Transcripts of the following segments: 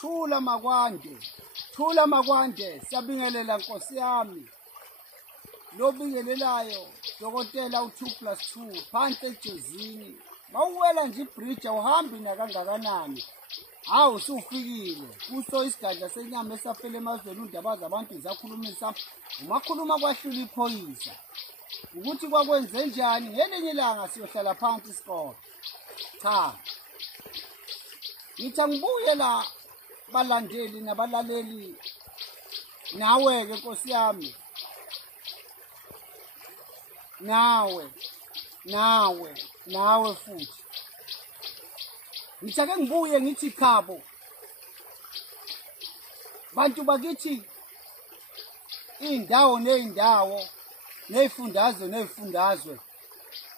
Thula makwande siyabingelela Nkosi yami. Lo bingelelayo dokotela u2+2 phansi ejozini. Mawuwela nje ibridge awuhambi nakangakanani. Hawu usufikile. Kuso isigadla senyama esafele emazweni undaba zabantu zakhulumisa. Umakhuluma kwahlula iphoyisa. Ukuthi kwakwenze njani ngelinye ilanga siyohlala phansi isikole. Cha. Ngithi ngibuye la balandeli nabalaleli nawe ke Nkosi yami. Nawe futhi. Ngithake ngibuye ngithi khabo. Bantu bakithi indawo neindawo nezifundazwe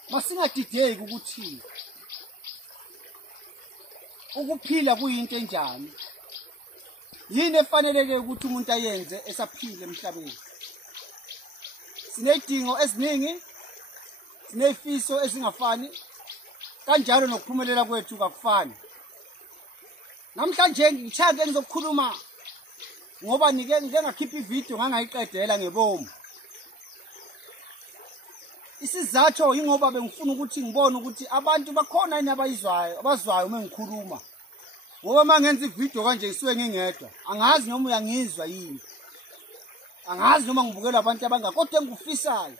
masingadideki ukuthi ukuphila kuyinto enjani. Yini efaneleke ukuthi umuntu ayenze esaphila emhlabeni. Sinedingo eziningi, sinefiso ezingafani, kanjalo nokuphumelela kwethu akufani. Namhlanje ngithake ngizokukhuluma ngoba ngike ngakhipha ivideo ngangayiqedela ngebomu. Isizathu ingoba bengifuna ukuthi ngibone ukuthi abantu bakhona yini abazwayo uma ngikhuluma. Ngoba mangenza ivideo kanje isuke ngingedwa. Angazi noma uyangizwa yini. Angazi noma ngibukela abantu abangakodwa engikufisayo.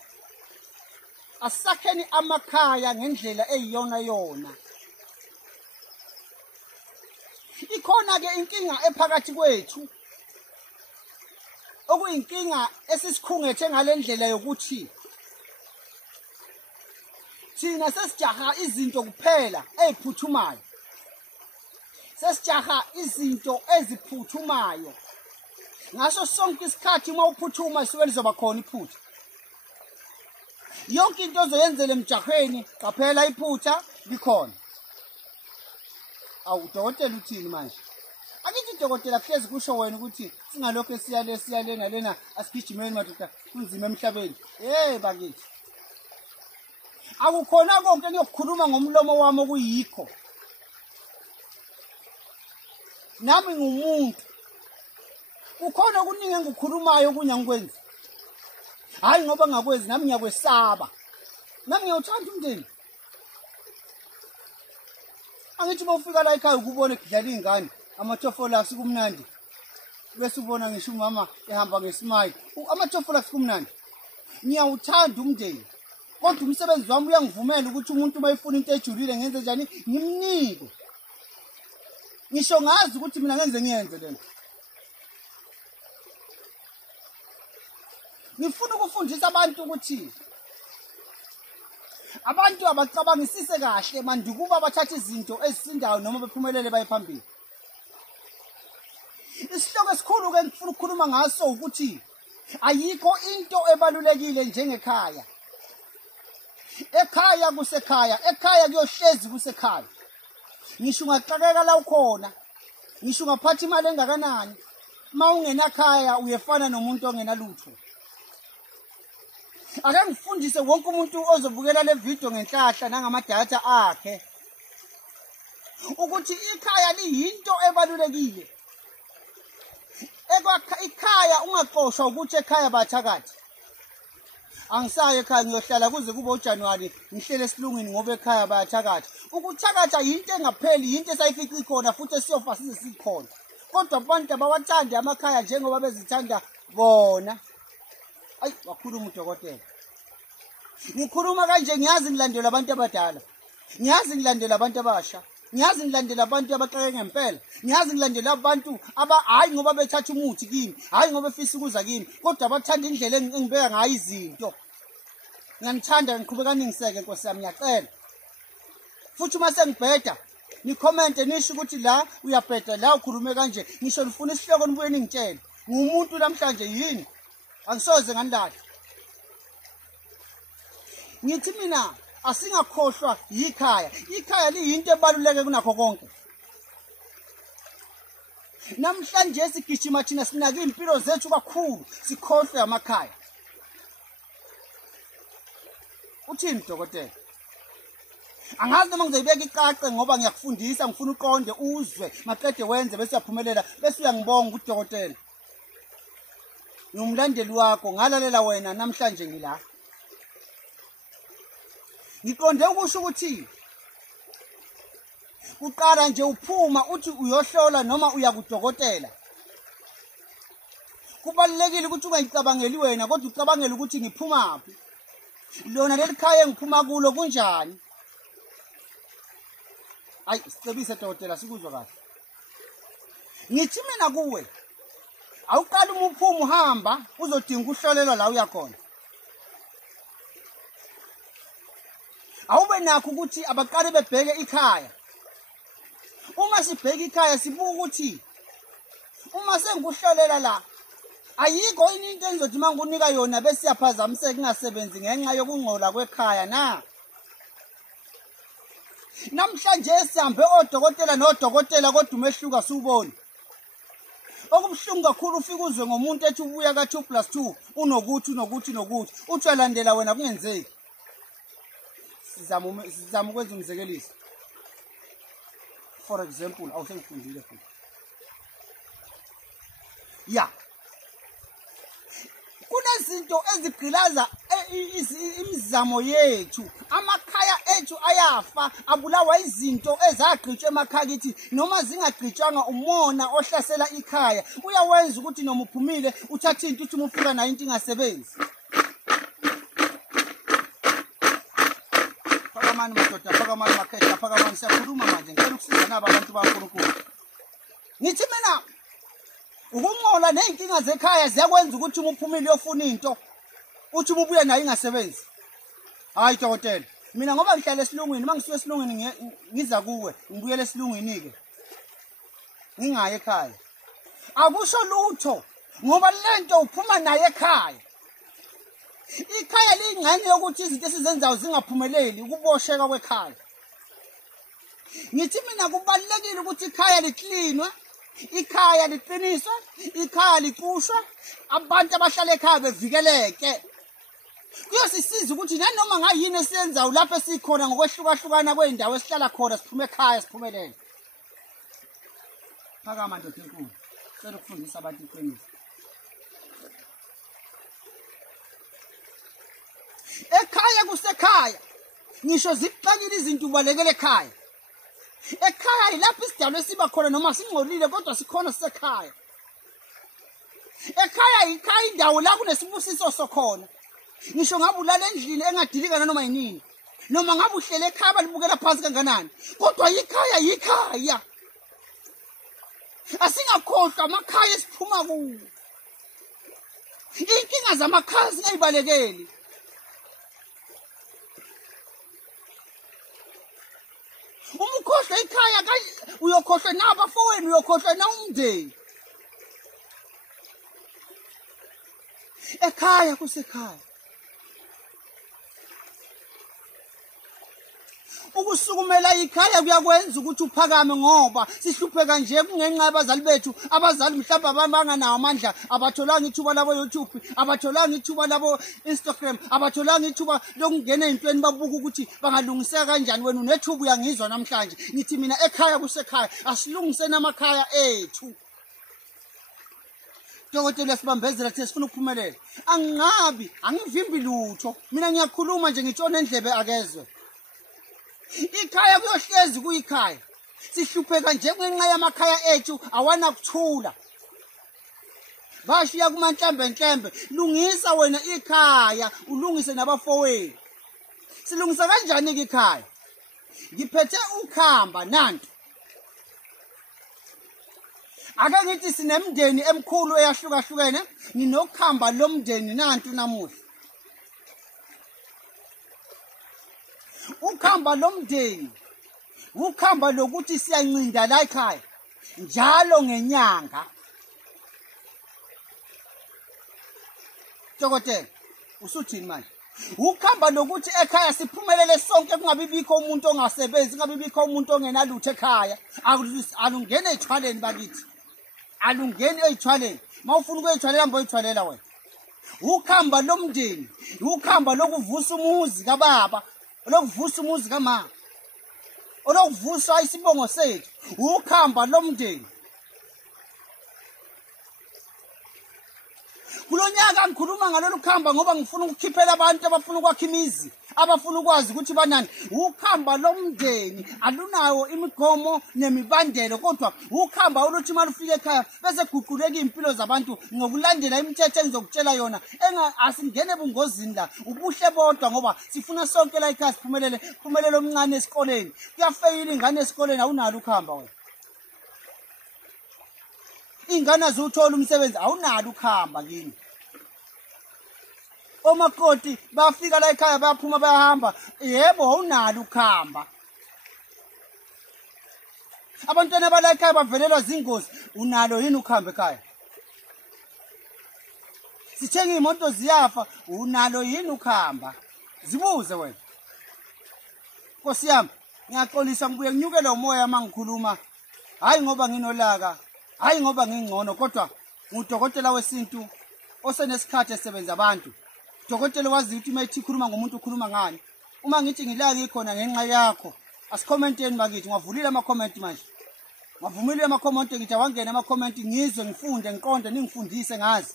Asakheni amakhaya ngendlela eyiyona. Ikhona ke inkinga ephakathi kwethu. Okuyinkinga esisikhungethe ngalendlela yokuthi thina sesijaha izinto kuphela eziphuthumayo. Sesijaha izinto eziphuthumayo. Ngaso sonke isikhathi uma uphuthuma isuke lizoba khona iphutha. Yonke into ozoyenzela emjahweni qaphela iphutha likhona. Awu dokotela uthini manje? Akithi dokotela kuhlezi kusho wena ukuthi singalokho siyalena lena asigijimeni madoda kunzima emhlabeni. Bakithi. Akukhona konke engiyokukhuluma ngomlomo wami okuyikho. Nami ngumuntu. Ukhona okuningi engikukhulumayo kunya ngikwenza. Hayi ngoba ngakwenzi nami ngiyakwesaba. Nami ngiyawuthanda umndeni. Angithi bawufika la ekhaya ukubona ekudlala izingane amatofolax kumnandi. Bese ubona ngisho umama ehamba ngesimile. Amatofolax kumnandi. Ngiyawuthanda umndeni. Kodwa umsebenzi wami uyangivumela ukuthi umuntu mayifuna into ejulile ngenze njani ngimnike. Ngisho ngazi ukuthi mina ngiyenze lento. Ngifuna ukufundisa abantu ukuthi abantu abacabangisise kahle mandukuba bathatha izinto ezisindayo noma bephumelele baye phambili. Isihloko esikhulu ke ngifuna ukukhuluma ngaso ukuthi ayikho into ebalulekile njengekhaya. Ekhaya kusekhaya, ekhaya kuyohlezi kusekhaya. Ngisho ungaxakeka la ukhona, ngisho ungaphatha imali engakanani, mawungenakhaya uyefana nomuntu ongenalutho. Ake ngifundise wonke umuntu ozobukela le video ngenhlahla nangamadatha akhe ukuthi ikhaya liyinto ebalulekile. Ikhaya ungaqoshwa ukuthi ekhaya bathakathi. Angisaye ekhaya ngiyohlala kuze kube uJanuary ngihlele esilungini ngoba ekhaya bayathakathi. Ukuthakatha yinto engapheli, yinto esayifica ikhona futhi esiyofa size sikhona. Kodwa abantu abawathanda amakhaya njengoba bezithanda bona. Ayi wakhuluma udokotela. Ngikhuluma kanje ngiyazi ngilandela abantu abadala. Ngiyazi ngilandela abantu abasha. Ngiyazi ngilandela abantu abaxeke ngempela. Ngiyazi ngilandela abantu hayi ngoba bethatha umuthi kimi, hayi ngoba befisa ukuza kimi, kodwa abathanda indlela engibeka ngayo izinto. Ngiyanithanda ngiqhubeka ningiseke Nkosi yami ngiyacela. Futhi uma sengibheda, ni-comment nisho ukuthi la uyabheda la ukhulume kanje. Ngisho nifuna isihloko nibuye ningitshele. Ngumuntu namhlanje yini? Angisoze nganilahla. Ngithi mina asingakhohlwa yikhaya. Ikhaya liyinto ebaluleke kunakho konke. Namhlanje sigijima thina sinaka impilo zethu kakhulu sikhohlwe amakhaya. Uthini dokotela? Angazi noma ngizoyibeka icace ngoba ngiyakufundisa ngifuna uqonde uzwe maqede wenze bese uyaphumelela bese uyangibonga udokotela. Ngumlandeli wakho ngalalela wena namhlanje ngila. Ngiqonde ukusho ukuthi uqala nje uphuma uthi uyohlola noma uya kudokotela. Kubalulekile ukuthi ungayicabangeli wena kodwa ucabangele ukuthi ngiphumaphi. Lona leli khaya engiphuma kulo kunjani? Ayi sicebise dokotela sikuzwa kahle. Ngithi mina kuwe awuqala umuphuma uhamba uzodinga uhlolelwa la uya khona. Awube nakho ukuthi abaqale bebheke ikhaya. Uma sibheke ikhaya sibuka ukuthi uma sengikuhlolela la ayikho into engizothi mangunika yona bese siyaphazamiseka kungasebenzi ngenxa yokungcola kwekhaya na. Namhlanje sihambe odokotela nodokotela kodwa umehluka siuboni. Okubuhlungu kakhulu ufika uzwe ngomuntu ethi ubuya ka 2 + 2 unokuthi uthi uyalandela wena kungenzeki. Sizama ukwenza umzekeliso. For example, awusengifundile futhi. Ya. Kunezinto ezigqilaza imizamo yethu. Amakhaya ethu ayafa abulawa izinto ezagqitshwe emakhaya kithi noma zingagqitshwanga umona ohlasela ikhaya. Uyawenza ukuthi noma uphumile uthatha into uthi umufika nayo into ingasebenzi. Phakamani madoda, phakamani makhehla, phakamani siyakhuluma manje ngicela ukusiza naba abantu baNkulunkulu. Ngithi mina ukungcola nezinkinga zekhaya ziyakwenza ukuthi umuphumile uyofuna into uthi ubuye nayo ingasebenzi. Hayi dokotela, mina ngoba ngihlala esilungwini mangisuka esilungwini ngiza kuwe ngibuyele esilungwini ke. Ngingaye ekhaya. Akusho lutho ngoba lento uphuma naye ekhaya. Ikhaya lingxenye yokuthi izinto esizenzayo zingaphumeleli ukubosheka kwekhaya. Ngithi mina kubalulekile ukuthi ikhaya liklinwe, ikhaya liqiniswe, ikhaya liqushwe, abantu abahlala ekhaya bevikeleke. Kuyosisiza ukuthi nanoma ngayini esiyenzayo lapho esikhona ngokwehlukahlukana kweindawo esihlala khona siphume ekhaya siphumelele. Phakama ndoda enkulu. Cela ukufundisa abantu iqiniso. Ekhaya kusekhaya. Ngisho zikuxakile izinto ubalekele ekhaya. Ekhaya ilapho isidalwa esiba khona noma singcolile kodwa sikhona sisekhaya. Ekhaya ikhaya indawo la kunesibusiso sokhona. Ngisho ngabe ulala endlini engadilika noma yinini. Noma ngabe uhlele ekhaya balibukela phansi kanganani. Kodwa ikhaya. Asingakhohlwa amakhaya esiphuma kuwo. Inkinga zamakhaya singayibalekeli. Uma ukhohlwa ikhaya uyokhohlwa nabafowenu uyokhohlwa na umndeni. Ekhaya kusekhaya. Ukusukumela ikhaya kuyakwenza ukuthi uphakame ngoba sihlupheka nje kungenxa yabazali bethu. Abazali mhlawumbe abanganawo amandla abatholanga ithuba labo YouTube, abatholanga ithuba labo Instagram, abatholanga ithuba lokungena ezintweni babuka ukuthi bangalungiseka kanjani. Wena unethuba uyangizwa namhlanje. Ngithi mina ekhaya kusekhaya asilungiseni amakhaya ethu. Dokotela sibambezelathi sifuna ukuphumelela. Angivimbi lutho. Mina ngiyakhuluma nje ngitshona endlebe akezwe. Ikhaya kuyohlezi kuyikhaya. Sihlupheka nje ngenxa yamakhaya ethu awana kuthula. Bashiya kumanhlambe. Lungisa wena ikhaya, ulungise nabafowenu. Silungisa kanjani ke ikhaya? Ngiphethe ukhamba nanto. Ake ngithi sinemndeni emkhulu eyahlukahlukene, nginokhamba lomndeni nantu namuhla. Ukhamba lomndeni, ukhamba lokuthi siyancinda la ekhaya njalo ngenyanga. Dokotela, usuthini manje? Ukhamba lokuthi ekhaya siphumelele sonke kungabibikho umuntu ongasebenzi, kungabibikho umuntu ongenalutho ekhaya. Alungene ezithwaleni bakithi. Alungene ezithwaleni. Mawufuna ukuyithwalela mbo uyithwalela wena. Ukhamba lomndeni, ukhamba lokuvusa umuzi kababa, lokuvusa umuzi kamama. olokuvusa isibongo sethu ukhamba lomndeni. Kulonyaka ngikhuluma ngalolu khamba ngoba ngifuna ukukhiphela abantu abafuna ukwakha imizi, abafuna ukwazi ukuthi banani. Ukhamba lomndeni alunayo imigomo nemibandelo, kodwa ukhamba oluthi uma lufika ekhaya bese guquleka impilo zabantu ngokulandela imithetho engizokutshela yona. Asingene ebungozini la, ubuhle bodwa ngoba sifuna sonke la ekhaya siphumelele omncane esikoleni. Kuyafeyila ingane esikoleni, awunalo ukhamba wena. Ingane azuthola umsebenzi, awunalo ukhamba kini. Omakoti bafika la ekhaya bayaphuma bayahamba, yebo awunalo ukhamba. Abantwana bala ekhaya bavelelwa zingozi, unalo yini ukhamba ekhaya? Sithenga imoto ziyafa, unalo yini ukhamba? Zibuze wena. Nkosi yami, ngiyaxolisa ngibuye nginyukela umoya mangikhuluma. Hayi ngoba nginolaka, hayi ngoba ngingcono, kodwa ngudokotela wesintu osenesikhathi esebenza abantu. Dokotela wazi ukuthi uma ethi khuluma ngomuntu ukhuluma ngani. Uma ngithi ngila ngikhona ngenxa yakho, asikhomenteni bakithi. Ngavulile ama-comment manje. Ngavumile ama-comment ngithi awangena ama-comment ngizwe ngifunde ngiqonde ningifundise ngazi.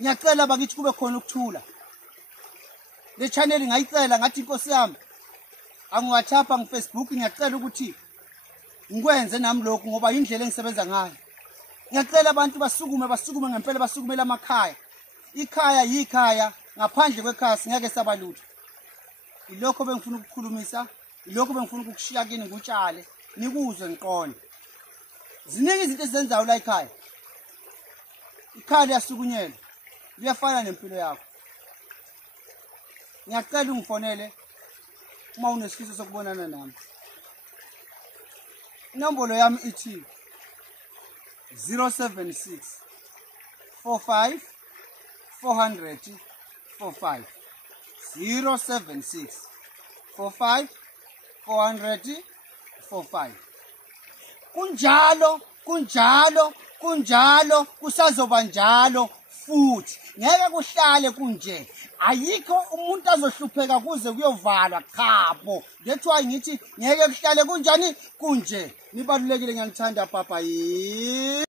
Ngiyacela bakithi kube khona ukuthula. Le channel ngayicela ngathi Nkosi yami angiwathapha ngeFacebook, ngiyacela ukuthi ngikwenze nami lokhu ngoba indlela engisebenza ngayo. Ngiyacela abantu basukume ngempela, basukumela amakhaya. Ikhaya yikhaya, ngaphandle kwekhaya singeke sabalutho. Ilokho bengifuna ukukhulumisa, ilokho bengifuna ukukushiya kini ngutshale, nikuzwe ngiqonde. Ziningi izinto ezenzayo la ekhaya. Ikhaya liyasukunyelwa, liyafana nempilo yakho. Ngiyacela ungifonele uma unesifiso sokubonana nami. Inombolo yami ithi 076 45 400 45 076 45 400 45. Kunjalo kusazoba njalo futhi. Ngeke kuhlale kunje. Ayikho umuntu azohlupheka kuze kuyovalwa khapho. That's why ngithi ngeke kuhlale kunjani kunje. Nibalulekile, ngiyalithanda papa.